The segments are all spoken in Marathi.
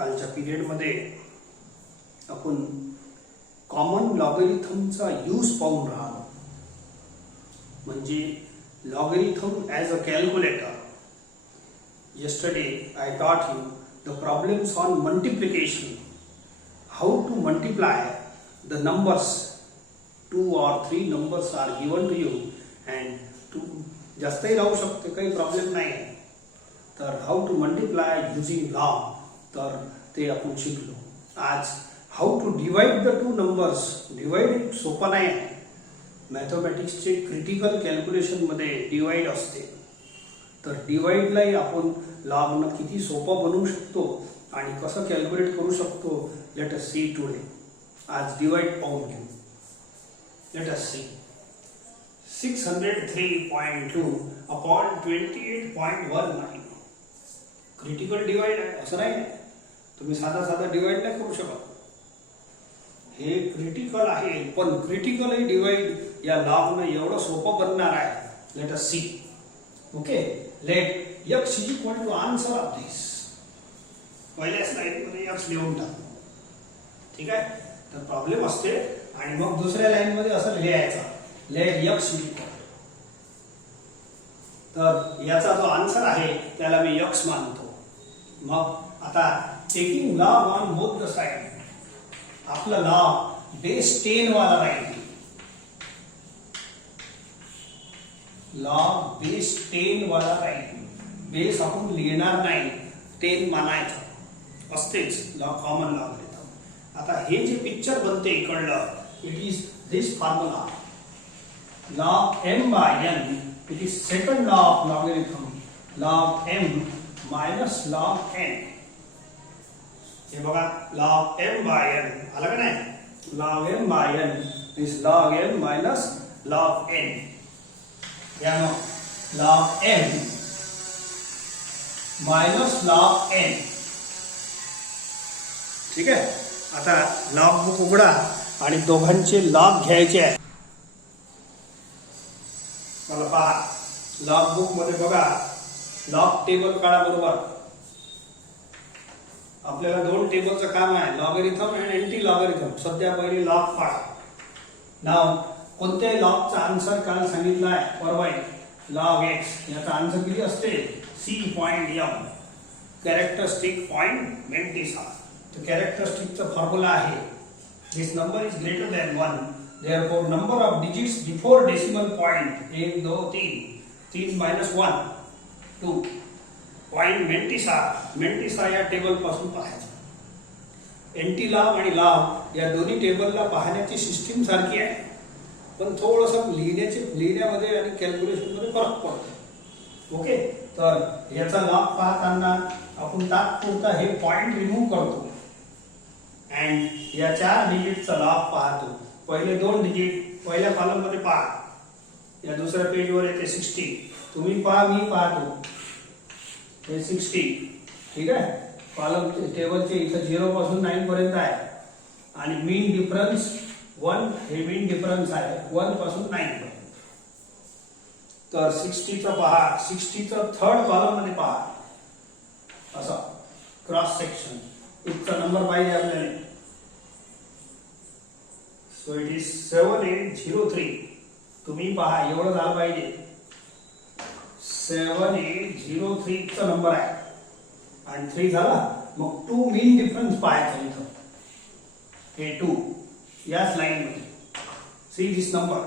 कालच्या पिरियडमध्ये आपण कॉमन लॉगरिथमचा यूज पाहून राहिलो. म्हणजे logarithm as a calculator. Yesterday I taught you the problems on multiplication, how to multiply the numbers. 2 or 3 numbers are given to you and to जास्तही राहू शकते, काही प्रॉब्लेम नाही. तर how to multiply using log, तर ते आपण शिकलो. आज how to divide the two numbers. Divide सोपं नाही आहे. मॅथमॅटिक्सचे क्रिटिकल कॅल्क्युलेशनमध्ये डिवाइड असते. तर डिवाइडलाही आपण लॉगनं किती सोपं बनवू शकतो आणि कसं कॅल्क्युलेट करू शकतो, लेट अस सी टुडे. आज डिवाइड पाहून घेऊ. Let us see 603.2 upon 28.19. Critical divide आहे, असं नाही आहे. तुम्ही साधा डिवाइड नाही करू शकत. हे क्रिटिकल आहे, पण क्रिटिकल डिवाइड या लॉगनं एवढं सोपं बनणार आहे. Let us see. Okay, let x is equal to answer of this. पहिल्या स्लाइडमध्ये x लिहून टाकू. ठीक आहे. तर प्रॉब्लेम असते आणि मग दुसऱ्या लाईन मध्ये असं लिहायचं, लेट x is equal. तर याचा जो आन्सर आहे त्याला मी x मानतो. मग आता taking log on both the side, आपला लॉग बेस 10 वाला राहील. लॉग बेस 10 वाला राहील. बेस आपण लिहिणार नाही, 10 मानायचं असतेच लॉग, कॉमन लॉगरिथम. आता हे जे पिक्चर बनते इकडलं, it is this formula log m by n. It is second law of logarithm, log m minus log n. हे बघा, log m by n आलं का नाही. log m by n is log m minus log n. या मग log m minus log n. ठीक आहे. आता लॉग बुक उघडा आणि दोघांचे लॉग घ्यायचे आहे. मला पहा, लॉग बुक मध्ये बघा, लॉग टेबल काढा. बरोबर, आपल्याला दोन टेबलचं काम आहे, लॉगरिथम आणि एंटी लॉगरिथम. सध्या पहिले लॉग काढा. नाव कोणत्या लॉगचा आन्सर काल सांगितला आहे, परवा लॉग एक्स. याचा आन्सर किती असते, C point m, characteristic point mantissa. तो कॅरेक्टरिस्टिकचा फॉर्म्युला आहे, this number is greater than 1, therefore number of digits before decimal point 1 2 3 3 minus 1 2. Point mantissa या टेबल पासून पाहायचं. एंटी लॉग आणि लॉग या दोन्ही टेबलला पाहण्याची सिस्टीम सारखी आहे, पण थोडंसं लिहिण्यामध्ये आणि कॅल्क्युलेशन मध्ये फरक पडतो. ओके, तर याचा लॉग पाहताना आपण तात्पुरता हे पॉइंट रिमूव्ह करतो अँड या 4 डिजिटचा लॉग पाहतो. पहिले 2 डिजिट पहिल्या कॉलम मध्ये पहा. या दुसऱ्या पेजवर येते 60. तुम्ही पहा, मी पाहतो. हे 60. ठीक आहे. कॉलम टेबलचे इथं 0 पासून 9 पर्यंत आहे आणि मीन डिफरन्स 1. हे मीन डिफरन्स आहे 1 पासून 9 पर्यंत. तर 60चा पहा, 60चा थर्ड कॉलम मध्ये पहा, असा क्रॉस सेक्शन. इथचा नंबर पाहिजे आपल्याला. So it is 7803. तुम्ही पहा, एवढं झालं पाहिजे. 7803 चा नंबर आहे आणि 3 झाला. मग 2 मीन डिफरन्स पाहायचा इथं. हे 2 याच लाईन मध्ये. See this number.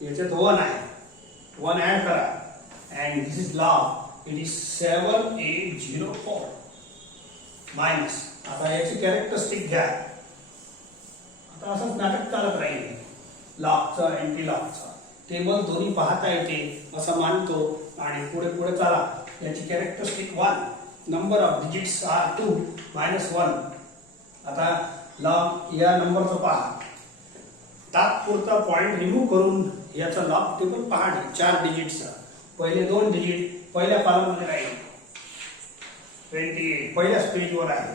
याच्यात 1 आहे, 1 ऍड करा and this is log. It is 7804 minus. आता याची कॅरेक्टरिस्टिक घ्या. आता असंच नाटक चालत राहील. लॉगचं एंटी लॉगचं टेबल दोन्ही पाहता येते असं मानतो आणि पुढे चला. याची characteristic 1, number of digits are 2 minus 1. आता लॉग या नंबरचं पहा. तात्पुरता पॉइंट रिमूव्ह करून याचा लॉग टेबल पहा. 4 डिजिटचा पहिले 2 डिजिट पहिल्या कॉलम मध्ये राहील. 28 पहिल्याच पेजवर आहे.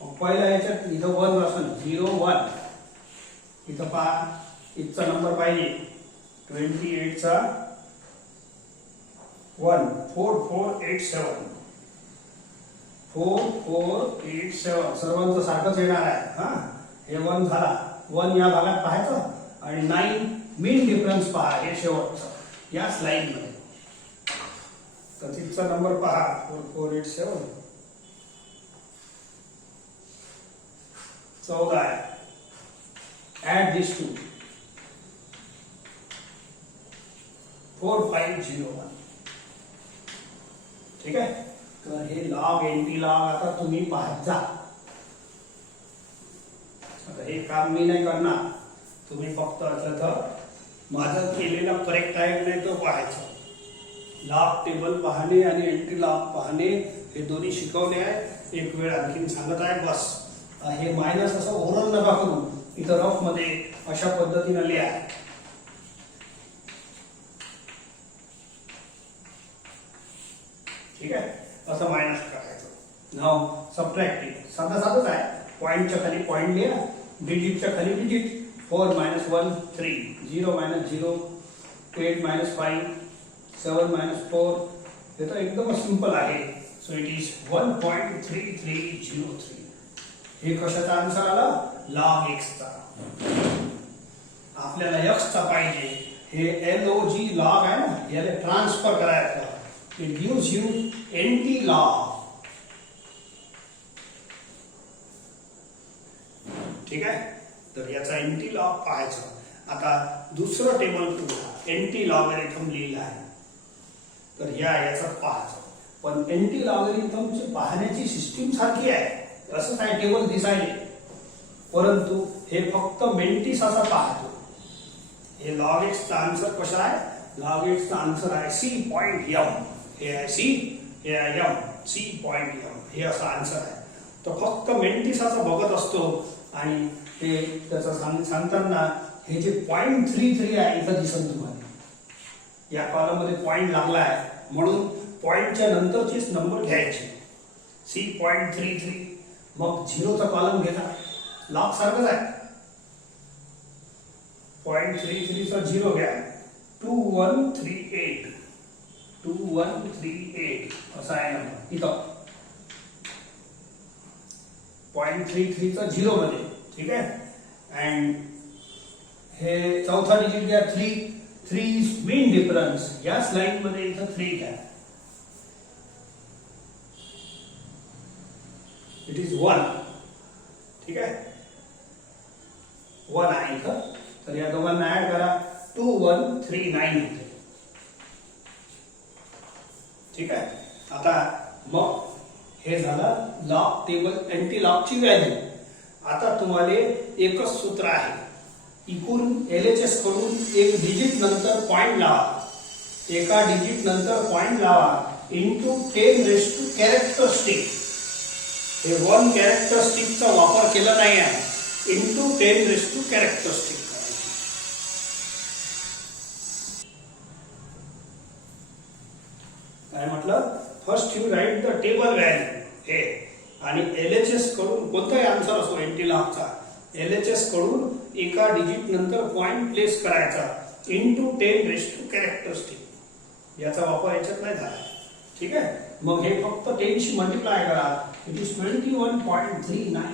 मग पहिल्या याच्यात इथं 1 असेल, 0 1. इथं पहा, इथचा नंबर पाहिजे 28चा 4487 4487 सर्वांचं सारखंच येणार आहे हा. हे 1 झाला, 1 या भागात पाहायचं आणि 9 मीन डिफरन्स पहा हे शेवटचं या स्लाइड मध्ये. तर तिथचा नंबर पहा 4487 14 आहे. Add this to 4501. ठीक आहे. तर हे लॉग एंटी लॉग आता तुम्ही पाहत जा. आता हे काम मी नाही करणार, तुम्ही फक्त असलं तर माझं केलेलं करेक्ट आहे की नाही तो पाहायचं. लॉग टेबल पाहणे आणि एंटी लॉग पाहणे हे दोन्ही शिकवले आहे. एक वेळ आणखीन सांगत आहे बस. हे मायनस असं ओरल नका करू, इथं रफ मध्ये अशा पद्धतीने लिहा. ठीक आहे, असं मायनस करायचं. नाव सबट्रॅक्टिंग साधं साधंच आहे. पॉइंटच्या खाली पॉइंट लिहा, डिजिटच्या खाली डिजिट. 4 - 1 3, 0 - 0, 8 - 5, 7 - 4. हे तर एकदम सिंपल आहे. So it is 1.3303. हे कशाचा आन्सर आला? लॉग एक्सचा. आपल्याला एक्सचा पाहिजे. हे LOG लॉग आहे ना, याला ट्रान्सफर करायचं. It gives you anti log. ठीक आहे. तर याचा एंटी लॉग पाहायचं. आता दुसरं टेबल एंटी लॉगरिथम लिहिलं आहे, तर याचं पाहायचं. पण एंटी लॉगरिथमची पाहण्याची सिस्टीम सारखी आहे, असं काय टेबल दिसायले, परंतु हे फक्त मेंटिस असा पाहतो. हे लॉग एक्सचा आन्सर कसा आहे? लॉग एक्सचा आन्सर आहे C.M. हे आहे C, हे आहे M. C.M. हे असा आन्सर आहे. तो फक्त मेंटिस असा बघत असतो आणि ते त्याचं सांगताना हे जे 0.33 आहे इथं दिसत तुम्हाला. या कॉलम मध्ये पॉइंट लागला आहे म्हणून पॉइंटच्या नंतरचीच नंबर घ्यायचे. C.33. मग 0चा कॉलम घेता. लॉग सारखंच आहे. 0.33 चा 0 घ्या. 2138 असा आहे नंबर इथं 0.33 चा 0 मध्ये. ठीक आहे. अँड हे चौथा डिजिट घ्या 3 मीन डिफरन्स. या स्लाइड मध्ये इथं 3 घ्या. It is 1. ठीक आहे, 1 आहे इथं. तर या दोघांना ऍड करा. 2139 होते. ठीक आहे. आता मग हे झालं लॉग टेबल एंटी लॉगची व्हॅल्यू. आता तुम्हाला एकच सूत्र आहे. इकडून LHS कडून एक डिजिट नंतर पॉइंट लावा, एका डिजिट नंतर पॉइंट लावा इंटू 10 कॅरेक्टरिस्टिक. हे 1 कॅरेक्टरिस्टिकचा वापर केला नाही आहे. Into 10 characteristic. काय म्हटलं? First you write the table value हे, आणि LHS कडून कोणताही आन्सर असो एंटी लॉगचा, LHS कडून एका डिजिट नंतर पॉइंट प्लेस करायचा इंटू 10 कॅरेक्टरिस्टिक. याचा वापर याच्यात नाही झाला. ठीक आहे. मग हे फक्त 10 शी मल्टिप्लाय करा. It is 21.39.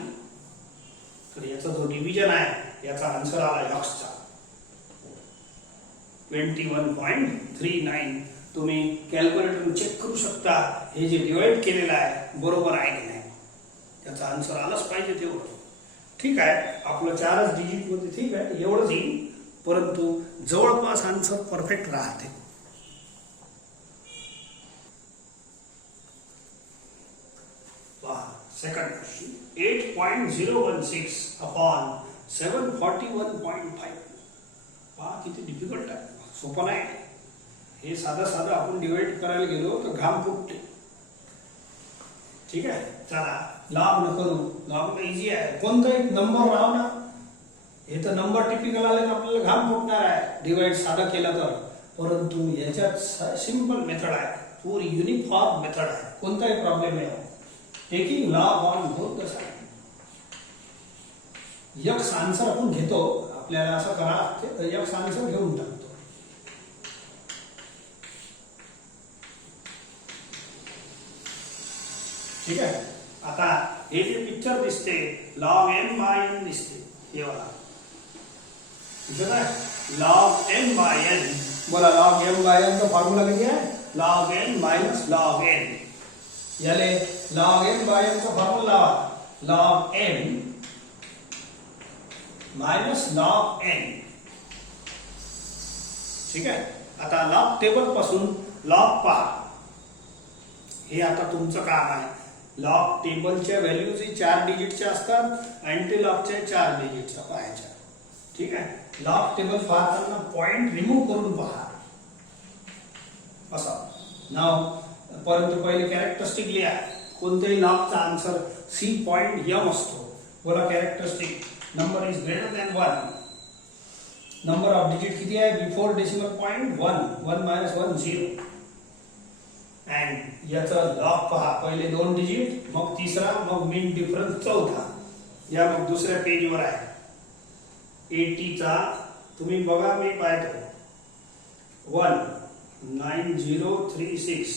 तर याचा जो डिव्हिजन आहे याचा आन्सर आला एक्सचा 21.39. तुम्ही कॅल्क्युलेटर चेक करू शकता हे जे डिवाइड केलेलं आहे बरोबर आहे की नाही. त्याचा आन्सर आलाच पाहिजे तेवढं. ठीक आहे. आपलं 4च डिजिट मध्ये ठीक आहे एवढंच येईल, परंतु जवळपास आन्सर परफेक्ट राहते. Second question 8.016 upon 741.5. पहा किती डिफिकल्ट आहे, सोपं नाही. हे साधं आपण डिवाइड करायला गेलो तर घाम फुटते. ठीक आहे. चला लॉग न करू. लॉग इझी आहे. कोणता एक नंबर राहू ना, हे तर नंबर टिपिकल आले तर आपल्याला घाम फुटणार आहे डिवाइड साधा केला तर. परंतु याच्यात सिंपल मेथड आहे, पूरी युनिफॉर्म मेथड आहे, कोणताही प्रॉब्लेम नाही. Taking log on both the side. X answer आपण घेतो, आपल्याला असं करा यक्स आन्सर घेऊन टाकतो. ठीक आहे. आता हे जे पिक्चर दिसते log m by n दिसते, हे वाला दिसत आहे log m by n. बोला log m by n का फॉर्म्युला किती आहे? log n minus log n. याले log m by n का फॉर्म्युला लावा, log m minus log n. ठीक आहे. आता लॉग टेबल पासून लॉग पहा, हे आता तुमचं काम आहे. लॉग टेबलच्या व्हॅल्यूज ही 4 डिजिटच्या असतात, अँटी लॉगच्या 4 डिजिटच्या पाहायच्या. ठीक आहे. लॉग टेबल पाहताना पॉइंट रिमूव्ह करून पहा असं. नाव परंतु पहिले कॅरेक्टरिस्टिक लिहा. कोणत्याही लॉगचा आन्सर सी पॉइंट एम असतो. बोला characteristic number is greater than 1. Number of digit किती आहे? Before decimal point 1 minus 1 0. And याचं लॉग पहा, पहिले 2 डिजिट, मग तिसरा, मग मीन डिफरन्स चौथा. या मग दुसऱ्या पेजवर आहे 80 चा. तुम्ही बघा, मी पाहतो 19036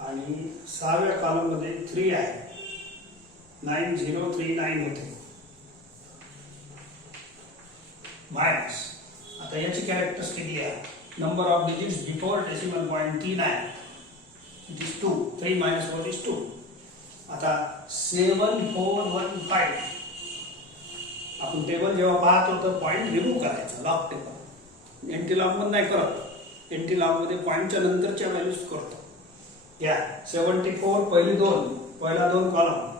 आणि 6व्या कॉलम मध्ये 3 आहे, 9039 होते मायनस. आता याची कॅरेक्टरिस्टिक आहे. Number of digits before decimal point 3 आहे, इट इज 2. 3 minus 4 is 2. आता 7415. आपण टेबल जेव्हा पाहतो तर पॉइंट रिमूव्ह करायचा. लॉग टेबल एंटी लॉग मध्ये नाही करत, एंटी लॉग मध्ये पॉइंटच्या नंतरच्या व्हॅल्यूज करतो. या 74 पहिली 2, पहिला 2 कॉलम,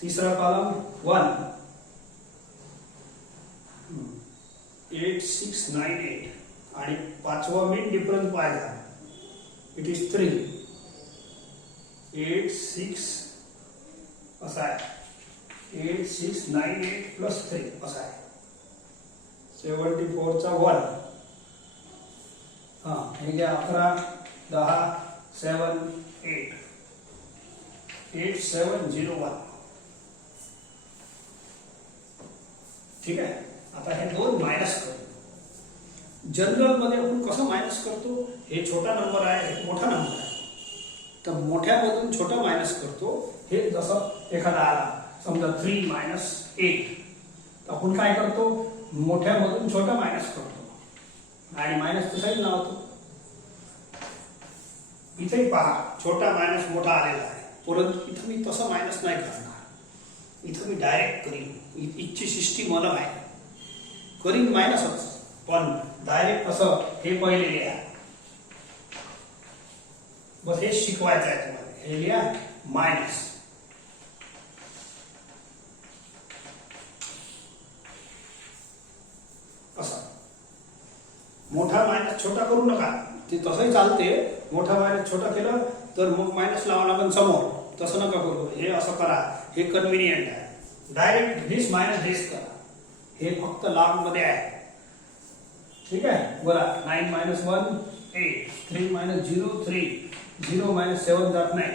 तिसरा कॉलम 1 8698 आणि पाचवा मीन डिफरन्स पाहिजे, इट इज 3 86 असा आहे. 8698 प्लस 3 असा आहे. 74 चा 1. हा हे घ्या 11 10 7 8 8701. ठीक आहे. आता हे 2 मायनस करू. जनरल मध्ये आपण कसं मायनस करतो? हे छोटा नंबर आहे, हे मोठा नंबर आहे, तर मोठ्यामधून छोटा मायनस करतो. हे जसं एखादा आला समजा 3 minus 8, तर आपण काय करतो? मोठ्यामधून छोटा मायनस करतो आणि मायनसचं साईन लावतो. इथे पहा छोटा मायनस मोठा आलेला आहे, परंतु इथं मी तसं मायनस नाही करणार. इथं मी डायरेक्ट करीन. इथची सिस्टीम अलग आहे, करीन मायनसच, पण डायरेक्ट असं हे पहिले लिहा. बस हे शिकवायचं आहे तुम्हाला. हे लिहा मायनस. असा मोठा मायनस छोटा करू नका, ते तसंही चालते. मोठा मायनस छोटा केलं तर मग मायनस लावा लागेल समोर, तसं नका करू. हे असं करा, हे कन्व्हिनियंट आहे. डायरेक्ट धिस मायनस धिस करा. हे फक्त लॉग मध्ये आहे. ठीक आहे. बोला 9 minus 1 8, 3 minus 0 3, 0 minus 7 जात नाही,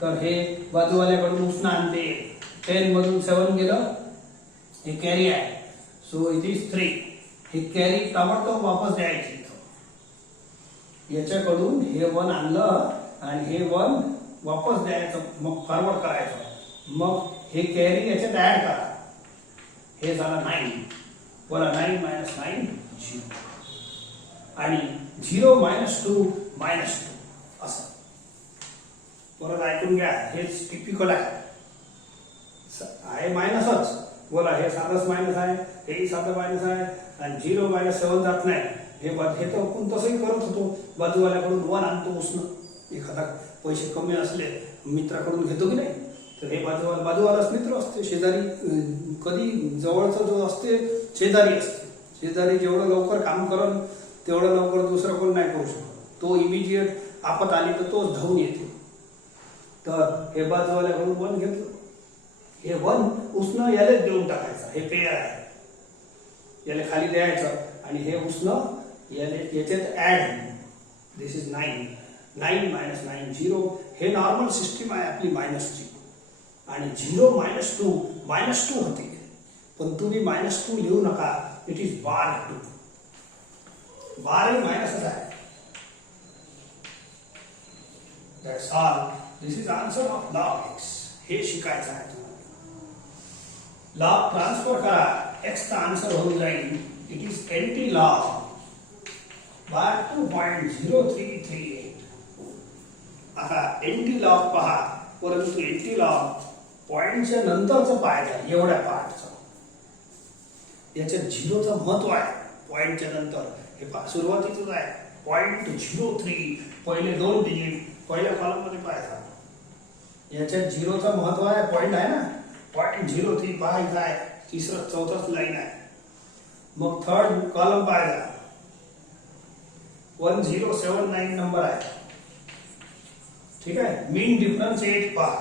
तर हे बाजूवाल्याकडून उसना आणते. 10 मधून 7 गेलं, हे कॅरी आहे, सो इट इज 3. हे कॅरी ताबडतोब वापस द्यायची. याच्याकडून हे 1 आणलं आणि हे 1 वापस द्यायचं, मग फॉरवर्ड करायचं. मग हे कॅरी याच्यात ऍड करा. हे झालं 9. बोला 9 minus 9 0. आणि 0 minus 2 minus 2 असं. परत ऐकून घ्या, हे टिपिकल आहे मायनसच. बोला हे साधंच मायनस आहे, हेही साधं मायनस आहे, आणि 0 minus 7 जात नाही. हे तर आपण तसंही करत होतो. बाजूवाल्याकडून 1 आणतो उसनं. एखादा पैसे कमी असले मित्राकडून घेतो की नाही, तर हे बाजूवालाच मित्र असते. शेजारी कधी जवळचा जो असते शेजारी असते. शेजारी जेवढं लवकर काम करल तेवढं लवकर दुसरं कोण नाही करू शकत. तो इमिजिएट आपत आली तर तोच धावून येते. तर हे बाजूवाल्याकडून 1 घेतलं, हे 1 उसनं यालाच देऊन टाकायचं. हे पेयर आहे, याला खाली द्यायचं आणि हे उसनं याच्यात ऍड. This is 9. 9 minus 9 0. हे नॉर्मल सिस्टीम आहे आपली मायनसची. आणि 0 minus 2 minus 2 होते, पण तुम्ही -2 लिहू नका. इट इज बार 2. बार हे मायनसच आहे. That's all. This is answer of log x. हे शिकायचं आहे तुम्हाला. लॉग ट्रान्सफर करा, एक्स चा आन्सर होऊन जाईल it is anti log by 2.0338. आता एंटी लॉग पहा, परंतु एंटी लॉग पॉइंटच्या नंतरचं पाहिजे एवढ्या पार्टचं. याच्यात झिरोचं महत्व आहे. पॉइंटच्या नंतर हे सुरुवातीच आहे 0.03, पहिले 2 डिजिट पहिल्या कॉलम मध्ये पाहायचा. याच्यात झिरोचं महत्व आहे, पॉइंट आहे ना, 0.03 पाहायचा आहे. तिसरं चौथाच लाईन आहे. मग थर्ड कॉलम पाहायचा 1079 नंबर आहे. ठीक आहे. मीन डिफरन्स 8 पहा.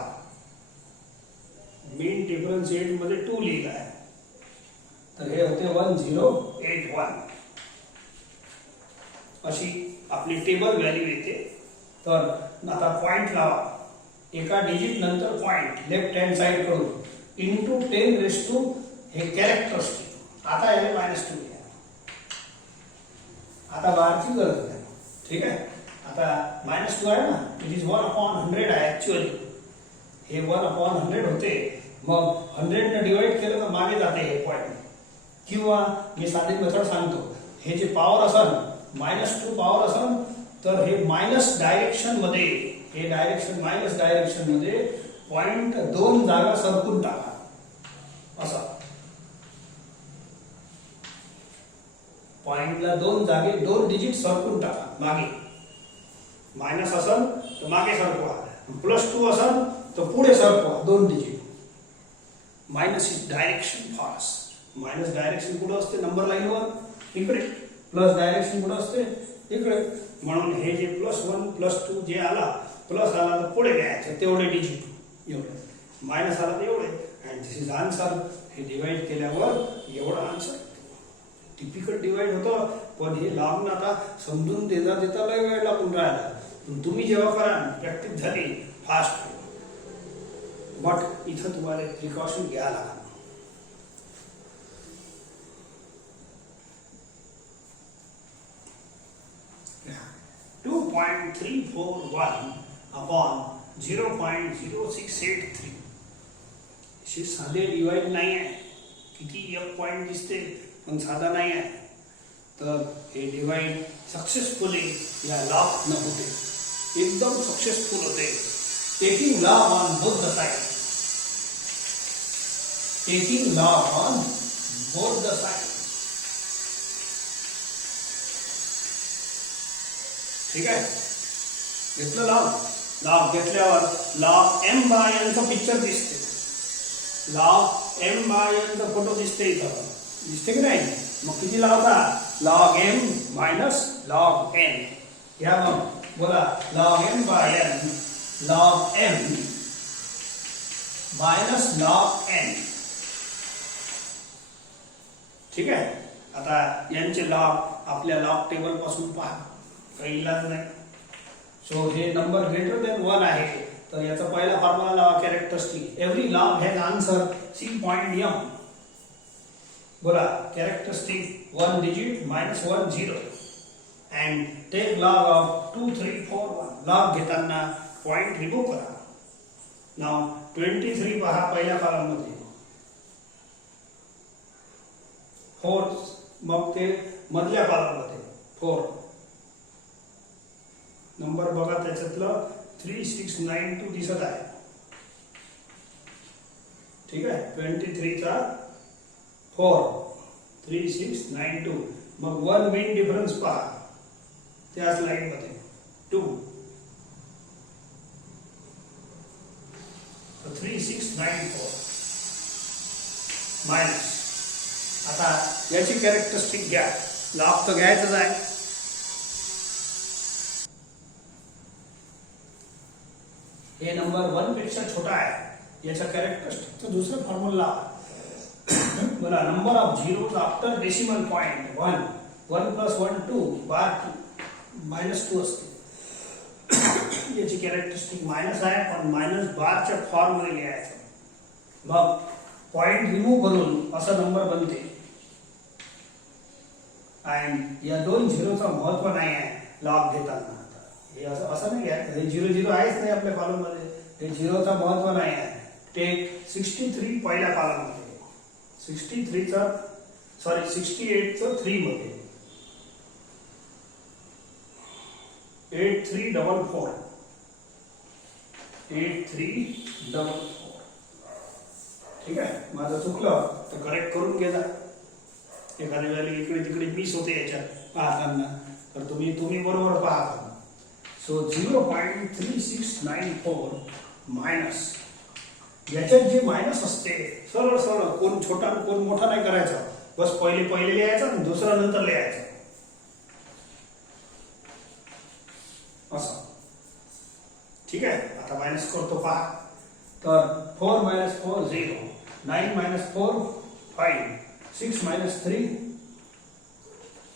मीन डिफरन्स 8 मध्ये 2 लिहिला आहे, तर हे होते 1081. अशी आपली टेबल व्हॅल्यू येते. तर आता पॉइंट लावा. एका डिजिट नंतर पॉइंट लेफ्ट हँड साइड कडून इंटू 10⁻². हे कॅरेक्टरिस्टिक. आता याने -2 घ्या. आता बारची गरज नाही. ठीक आहे. आता -2 आहे ना, इट इज 1/100 आहे ऍक्च्युअली. हे 1/100 होते. मग 100 ने डिवाइड केलं तर मागे जाते हे पॉइंट. किंवा मी साधी मेथड सांगतो. हे जे पॉवर असेल -2 पॉवर असेल तर हे मायनस डायरेक्शन मध्ये, हे डायरेक्शन मायनस डायरेक्शन मध्ये पॉइंट 2 जागा सरकून टाका. असं पॉइंटला 2 जागे 2 डिजिट सरकून टाका मागे. मायनस असेल तर मागे सरकवा, +2 असेल तर पुढे सरकवा 2 digit. Minus is direction fast. Minus direction कुठे असते? नंबर लाईनवर इकडे. प्लस डायरेक्शन कुठे असते? इकडे. म्हणून हे जे +1 +2 जे आला, प्लस आला तर पुढे घ्यायचं तेवढे डिजिट, एवढे. मायनस आला तर एवढे. And this is answer. हे डिवाइड केल्यावर एवढा आन्सर. टिपिकल डिवाइड होतं, पण हे लावून आता समजून देता लय वेळ लागून राहिला. तुम्ही जेव्हा करा प्रॅक्टिस झाली फास्ट. बट इथं तुम्हाला प्रिकॉशन घ्यायला लागणार. 2.341 अपॉन 0.0683. अशी साधे डिवाइड नाही आहे. किती एक पॉइंट दिसते पण साधा नाही आहे. तर हे डिवाइड सक्सेसफुली या लॉग न होते, एकदम सक्सेसफुल होते. Taking log on both the side. Taking log on both the side. ठीक आहे. घेतलं लॉग. लॉग घेतल्यावर लॉग m/n चा पिक्चर दिसते. लॉग m/n चा फोटो दिसते इथं. दिसते की नाही? मग किती लावता? log m minus log n. या मग बोला log m/n log m minus log n. ठीक आहे. आता यांचे लॉग आपल्या लॉग टेबल पासून पहा, काही इलाज नाही. सो हे नंबर ग्रेटर देन 1 आहे, तर याचा पहिला फॉर्म्युला लावा characteristic. Every log has answer C.m. बोला characteristic 1 digit -1 0 and take log of 2 3 4 1. Log घेताना पॉइंट रिमूव्ह करा. नाव 23 पहा पहिल्या कॉलम मध्ये, 4 मग ते मधल्या कॉलम मध्ये 4 नंबर बघा, त्याच्यातलं 3692 दिसत आहे. ठीक आहे. 23 चा 4 3692. मग 1 मीन डिफरन्स पहा त्याच लाईन मध्ये 2 3694 मायनस. आता याची कॅरेक्टरिस्टिक घ्या. लॉग तर घ्यायचंच आहे. हे नंबर 1 पेक्षा छोटा आहे. याच्या कॅरेक्टरिस्टिकचं दुसरं फॉर्म्युला बोला. Number of zeros after decimal point 1. 1 + 1 2 बार -2 असते. याची कॅरेक्टरिस्टिक मायनस आहे, पण मायनस बारच्या फॉर्म मध्ये लिहायचं. मग पॉइंट रिमूव्ह करून असा नंबर बनते. अँड या 2 झिरोचा महत्व नाही आहे लॉग घेताना. हे असं नाही आहे, हे 0 0 आहेच नाही आपल्या कॉलम मध्ये, हे 0चा महत्व नाही आहे. टेक 63 पहिल्या कॉलम मध्ये, 68चं 3 मध्ये 8344 ठीक आहे. माझं चुकलं तर करेक्ट करून घे जा. एखाद्या वेळेला इकडे तिकडे मिस होते याच्यात पाहताना, तर तुम्ही बरोबर पाहा. सो 0.3694 मायनस, याच्यात जे मायनस असते सरळ सरळ कोण छोटा कोण मोठा नाही करायचा, बस पहिले लिहायचं, दुसरा नंतर लिहायचं असं. ठीक आहे. आता मायनस करतो पहा. तर 4 - 4 0, 9 - 4 5, 6 - 3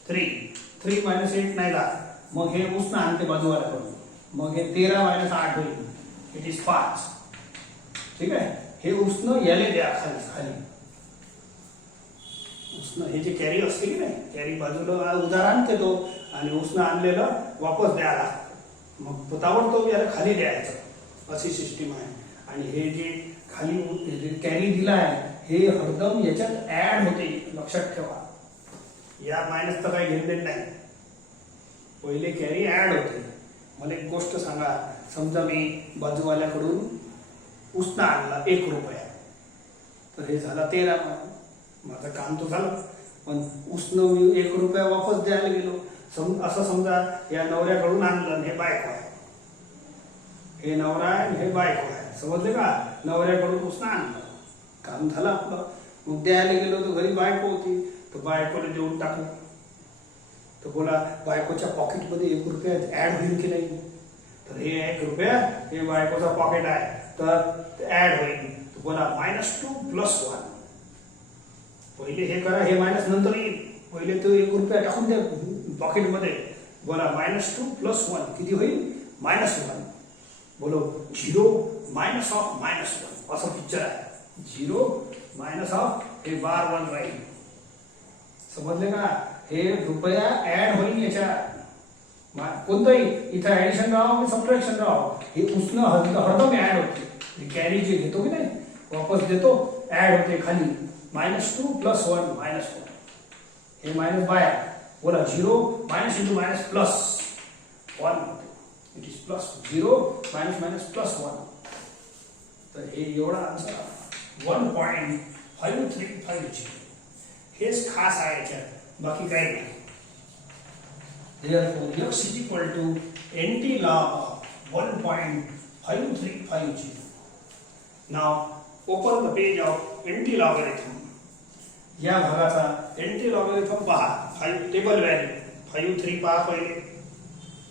3, 3 - 8 नाही ला, मग हे उष्ण आणते बाजूवाल्याकडून, मग हे 13 - 8 होईल, इट इज 5. ठीक आहे. हे उष्ण याले द्या खाली उष्ण, हे जे कॅरी असते की नाही, कॅरी बाजूला उधार आणते तो, आणि उष्ण आणलेलं वापस द्यायला, मग ताबडतोब याला खाली द्यायचं, अशी सिस्टीम आहे. आणि हे जे खाली कॅरी दिला आहे हे हरदम याच्यात ऍड होते, लक्षात ठेवा. या मायनस तर काही घेणं नाही, पहिले कॅरी ऍड होते. मला एक गोष्ट सांगा, समजा मी बाजूवाल्याकडून उष्ण आणला 1 रुपया, तर हे झाला 13, माझं काम तर झालं. पण उष्ण मी 1 रुपया वापस द्यायला गेलो, असं समजा या नवऱ्याकडून आणलं, हे बायको आहे, हे नवरा आहे, हे बायको आहे, समजले का. नवऱ्याकडून उष्ण आणलं, काम झालं आपलं. मग द्यायला गेलो तर घरी बायको होती, तर बायकोला देऊन टाकलं. तर बोला बायकोच्या पॉकेटमध्ये 1 रुपया ऍड होईल की नाही, तर हे 1 रुपया हे बायकोचा पॉकेट आहे, तर ऍड होईल. तर बोला -2 + 1, पहिले हे करा, हे मायनस नंतर येईल, पहिले तो 1 रुपया टाकून द्या पॉकेटमध्ये. बोला -2 + 1 किती होईल, -1. बोलो 0 - -1 असं पिक्चर आहे. 0 - हे बार 1 राहील, समजले का. हे रुपया ऍड होईल याच्यात, कोणतंही इथं ऍडिशन राहावं की सबट्रॅक्शन राहावं, हे उष्ण हरदम ऍड होते. कॅरी जे घेतो की नाही वापस देतो, ऍड होते खाली. -2 + 1 -1, हे मायनस बाय. बोला 0 - +1, इट इज +0 -+1. तर हे एवढा आन्सर 1.535. हेच खास आहे याच्यात, बाकी काही नाही. Therefore, x is equal to NT log of 1.535. Now, open the page of NT logarithm. या भागाचा NT logarithm पहा. टेबल व्हॅल्यू 53 पहा पहिले.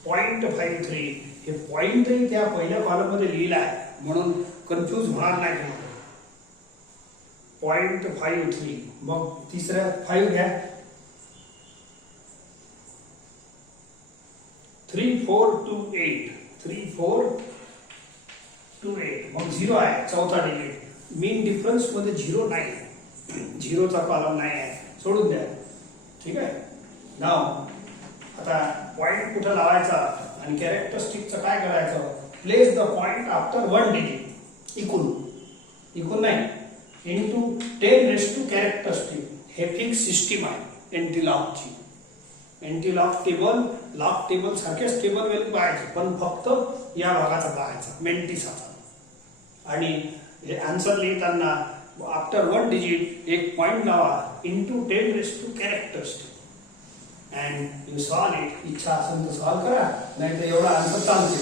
0.53 हे पॉइंट त्या पहिल्या कॉलम मध्ये लिहिला आहे, म्हणून कन्फ्यूज होणार नाही तुम्हाला. 0.53, मग तिसऱ्या 5 घ्या, 3428, 3428, मग 0 आहे चौथा डिजिट. मीन डिफरन्स मध्ये 0 नाही, 0चा कॉलम नाही आहे, सोडून द्या. ठीक आहे. नाव आता पॉइंट कुठं लावायचा आणि कॅरेक्टरिस्टिकचं काय करायचं, place the point after 1 digit, इकून नाही, इंटू 10⁻² कॅरेक्टरिस्टिक. हे फिक्स सिस्टीम आहे एनटी लॉगची. एनटी लॉग टेबल सारखेच टेबल व्हॅल्यू पाहायचे, पण फक्त या भागाचा पाहायचा, मेंटिसाचा. आणि हे आन्सर लिहिताना आफ्टर 1 डिजिट एक पॉइंट लावा, into 10⁻² characteristic, and you solve it. इच्छा असेल तर सॉल्व करा, नाही तर एवढा आन्सर चालते.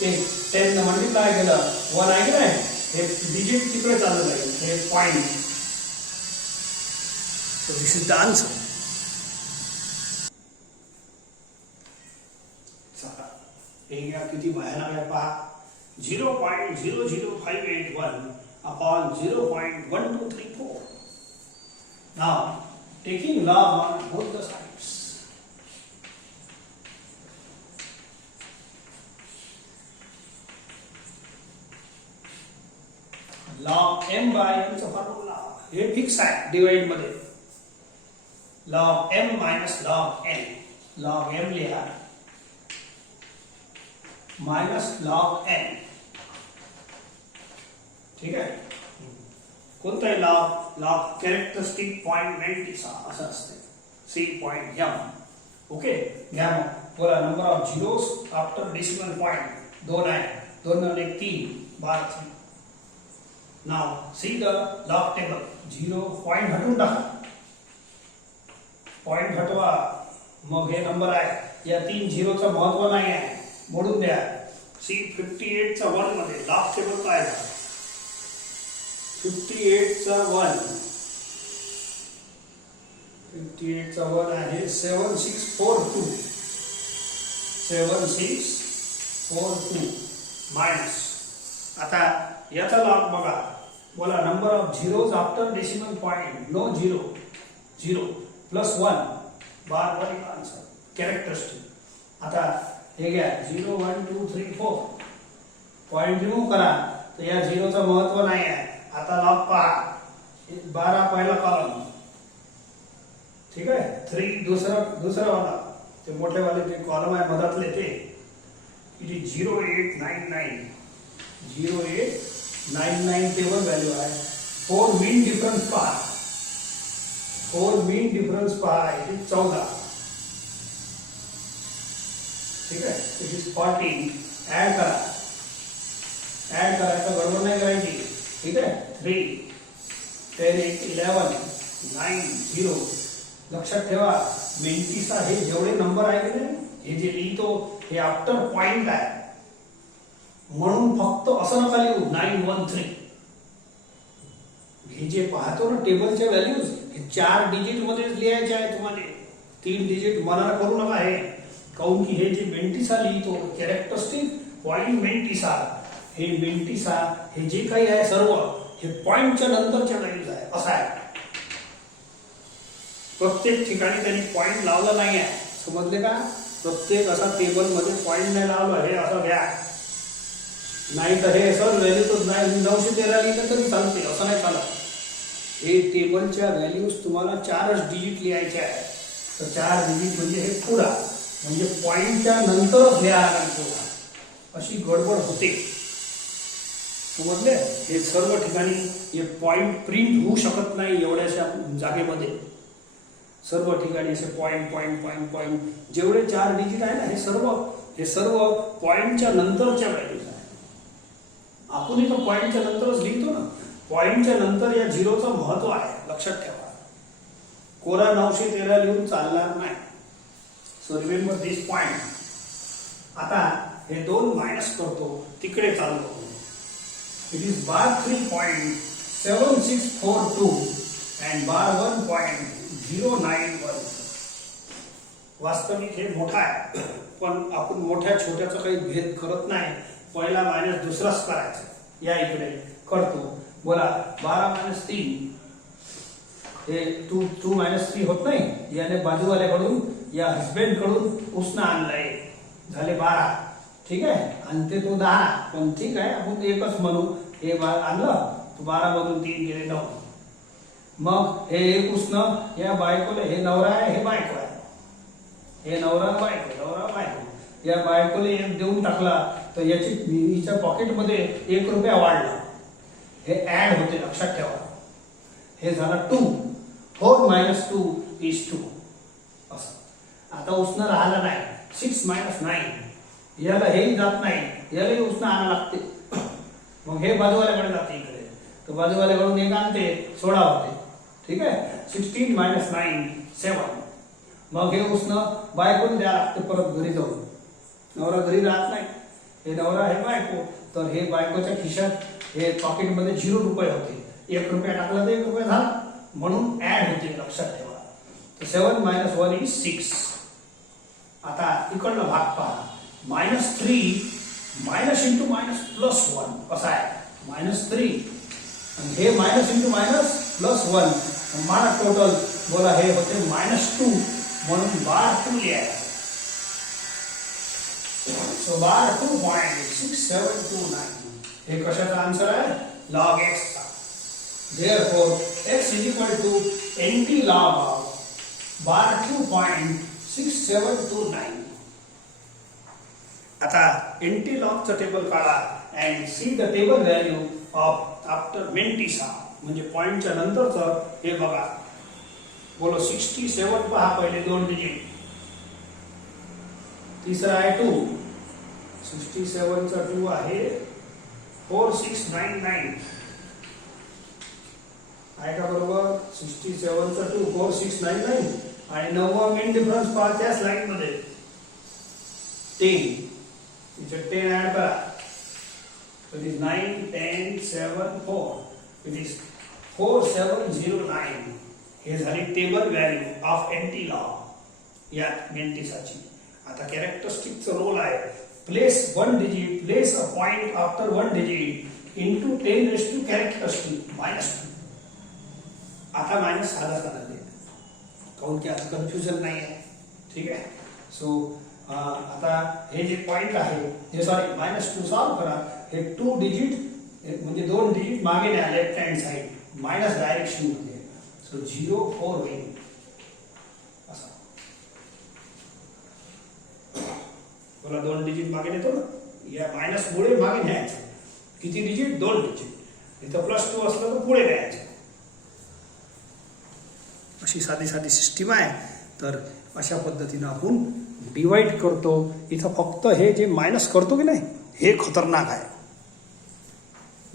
ते 10 ने मल्टिप्लाय केलं 1 आहे की नाही, हे डिजिट तिकडे चालू जाईल, हे point. So this is the answer. हे किती भयानक आहे पहा. 0.00581 upon 0.1234. Now taking log on both the sides. log m by n चा फॉर्म्युला हे फिक्स आहे डिवाइड मध्ये. log m minus log n, log m लिहा मायनस लॉग एन. ठीक आहे. कोणताही लॉग कॅरेक्टरिस्टिक पॉइंट मेंटिसा असं असते. C point m. ओके. घ्या मग बोला number of zeros after decimal point 2 आहे. 2 आणि 3 12. नाव see the log table. 0 point हटवून टाका. पॉइंट हटवा. मग हे नंबर आहे. या 3 झिरोचं महत्व नाही आहे. मोडून द्या. सी 58 चा 1 मध्ये लॉग टेबल काय आहे? 58 चा 1. 58 चा 1 आहे 7642. 7642 मायनस. आता याचा लॉग बघा. बोला number of zeros after decimal point. No zero. 0 plus 1 bar 1 answer. Characteristic. आता हे घ्या 0 1 2 3 4. पॉइंट रिमूव्ह करा. तर या झिरोचं महत्व नाही आहे. आता लॉग पहा. 12 पहिला कॉलम. ठीक आहे. 3 दुसरा वाला. ते मोठे वाले जे कॉलम आहे मधातले ते किती 0899. 0899 टेबल व्हॅल्यू आहे. 4 मीन डिफरन्स पहा. 4 मीन डिफरन्स पहा. इथे 14. ठीक आहे. It is 14. ऍड करा. ऍड करायचं गडबड नाही करायची. ठीक आहे. 3 10 8 11 9 0. लक्षात ठेवा मेंटिसा हे जेवढे नंबर आहे की नाही हे जे लिहितो हे आफ्टर पॉइंट आहे. म्हणून फक्त असं नका लिहू 913. हे जे पाहतो ना टेबलच्या व्हॅल्यूज हे 4 डिजिट मध्येच लिहायचे आहे तुम्हाला. 3 डिजिट मनाला करू नका. हे काऊन की हे जे मेंटिसा लिहितो कॅरेक्टरिस्टिक पॉइंट मेंटिसा. हे मेंटिसा हे जे काही आहे सर्व हे पॉइंटच्या नंतरच्या व्हॅल्यूज आहे. असं आहे. प्रत्येक ठिकाणी त्यांनी पॉइंट लावला नाही आहे. समजले का? प्रत्येक असा टेबल मध्ये पॉइंट नाही लावला. हे असं घ्या. नाही तर हे सर व्हॅल्यू तर नाही 913 लिहिलं तरी चालते. असं नाही चालत. हे टेबलच्या व्हॅल्यूज तुम्हाला 4च डिजिट लिहायचे आहे. तर 4 डिजिट म्हणजे हे पुरा म्हणजे पॉइंटच्या नंतरच लिहायला लागेल. अशी गडबड होते. समजले? हे सर्व ठिकाणी हे पॉइंट प्रिंट होऊ शकत नाही एवढ्याशा जागेमध्ये. सर्व ठिकाणी असे पॉइंट पॉइंट पॉइंट पॉइंट जेवढे 4 डिजिट आहे ना हे सर्व पॉइंटच्या नंतरच्या व्हॅल्यूज आहे. आपण इथं पॉइंटच्या नंतरच लिहितो ना. पॉइंटच्या नंतर या झिरोचं महत्व आहे. लक्षात ठेवा. कोरा 913 लिहून चालणार नाही. सो रिमेंबर दिस पॉइंट. आता हे 2 मायनस करतो. तिकडे चालतो. इट इज बार 3.7642 अँड बार 1.091. वास्तविक हे मोठा आहे पण आपण मोठ्या छोट्याचा काही भेद करत नाही. पहिला मायनस दुसराच करायचा. या इकडे करतो. बोला 12 मायनस 3. हे 2 मायनस 3 होत नाही. याने बाजूवाल्याकडून या हस्बंड कडून उसना आणलाय. झाले 12. ठीक आहे. आणि ते तो 10 पण ठीक आहे आपण एकच म्हणू. हे आणलं 12 मधून 3 गेले 9. मग हे एक उसनं या बायकोला. हे नवरा आहे हे बायको आहे. हे नवरा बायको नवरा बायको. या बायकोला एक देऊन टाकला तर याची हिच्या पॉकेटमध्ये 1 रुपया वाढला. हे ऍड होते. लक्षात ठेवा. हे झालं 2. 4 मायनस 2 इज 2. असं आता उसनं राहिलं नाही. 6 मायनस 9. याला हेही जात नाही. यालाही उसनं आणावं लागते. मग हे बाजूवाल्याकडे जाते इकडे. तर बाजूवाल्याकडून एक आणते 16 होते. ठीक आहे. 16 मायनस 9 7. मग हे उसनं बायकोला द्यावं लागते परत घरी जाऊन. नवरा घरी राहत नाही. हे नवरा हे बायको. तर हे बायकोच्या खिशात हे पॉकेटमध्ये 0 रुपये होते. 1 रुपया टाकला तर 1 रुपया झाला. म्हणून ऍड होते. लक्षात ठेवा. तर 7 मायनस 1 इज 6. आता इकडला भाग पहा. -3 मायनस इंटू मायनस प्लस 1 कसा आहे. -3 आणि हे मायनस इंटू मायनस प्लस 1. हमारा टोटल बोला हे होते -2 म्हणून बार 2 लिहायचा. सो बार 2.6729. हे कशाचा आन्सर आहे. लॉग x चा. Therefore x is equal to NT log of बार 2.6729. आता एंटी लॉगचं टेबल काढा and see the table value of after mantissa म्हणजे पॉइंटच्या नंतरचं हे बघा. बोलो 67 पहा पहिले दोन डिजिट. तिसरा आहे 2. 67 चा 2 आहे 4699 आहे का बरोबर. 67 चा 2 4699 आणि नववा मेन डिफरन्स पहा त्या स्लाइड मध्ये 10. इथे 10 ऍड करा. It is 9 10 7 4. It is 4709. हे झाली table value of anti log या मेंटिसाची. आता कॅरेक्टरिस्टिकचा रोल आहे place one digit, place a point after one digit into 10 raise to characteristic -2. आता मायनस साधा साधा दे काऊन की आता कन्फ्युजन नाही आहे. ठीक आहे. सो आता हे जे पॉइंट आहे हे सॉरी -2 सॉल्व करा. हे 2 डिजिट म्हणजे 2 डिजिट मागे न्या left hand side minus direction मध्ये. सो 0 4 होईल असा. बोला 2 डिजिट मागे नेतो ना या मायनस मुळे मागे न्यायचं. किती डिजिट 2 डिजिट. इथं +2 असलं तर पुढे न्यायचं. अशी साधी साधी सिस्टीम आहे. तर अशा पद्धतीने आपण डिवाइड करतो. इथं फक्त हे जे मायनस करतो की नाही हे खतरनाक आहे.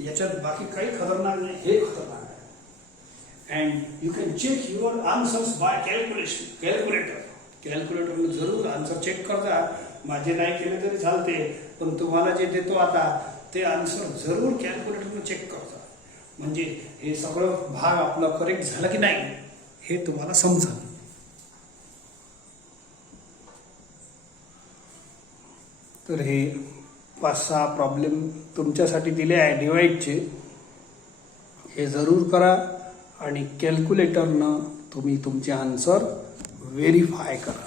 याच्यात बाकी काही खतरनाक नाही. हे खतरनाक आहे. And you can check your answers by calculator. कॅल्क्युलेटरने जरूर आन्सर चेक करता. माझे नाही केले तरी चालते पण तुम्हाला जे देतो आता ते आन्सर जरूर कॅल्क्युलेटरने चेक करता. म्हणजे हे सगळं भाग आपलं करेक्ट झालं की नाही हे तुम्हाला समजेल. तर हे 5-6 प्रॉब्लेम तुमच्यासाठी दिले आहे डिवाइडचे. हे जरूर करा आणि कॅल्क्युलेटरनं तुम्ही तुमचे आन्सर व्हेरीफाय करा.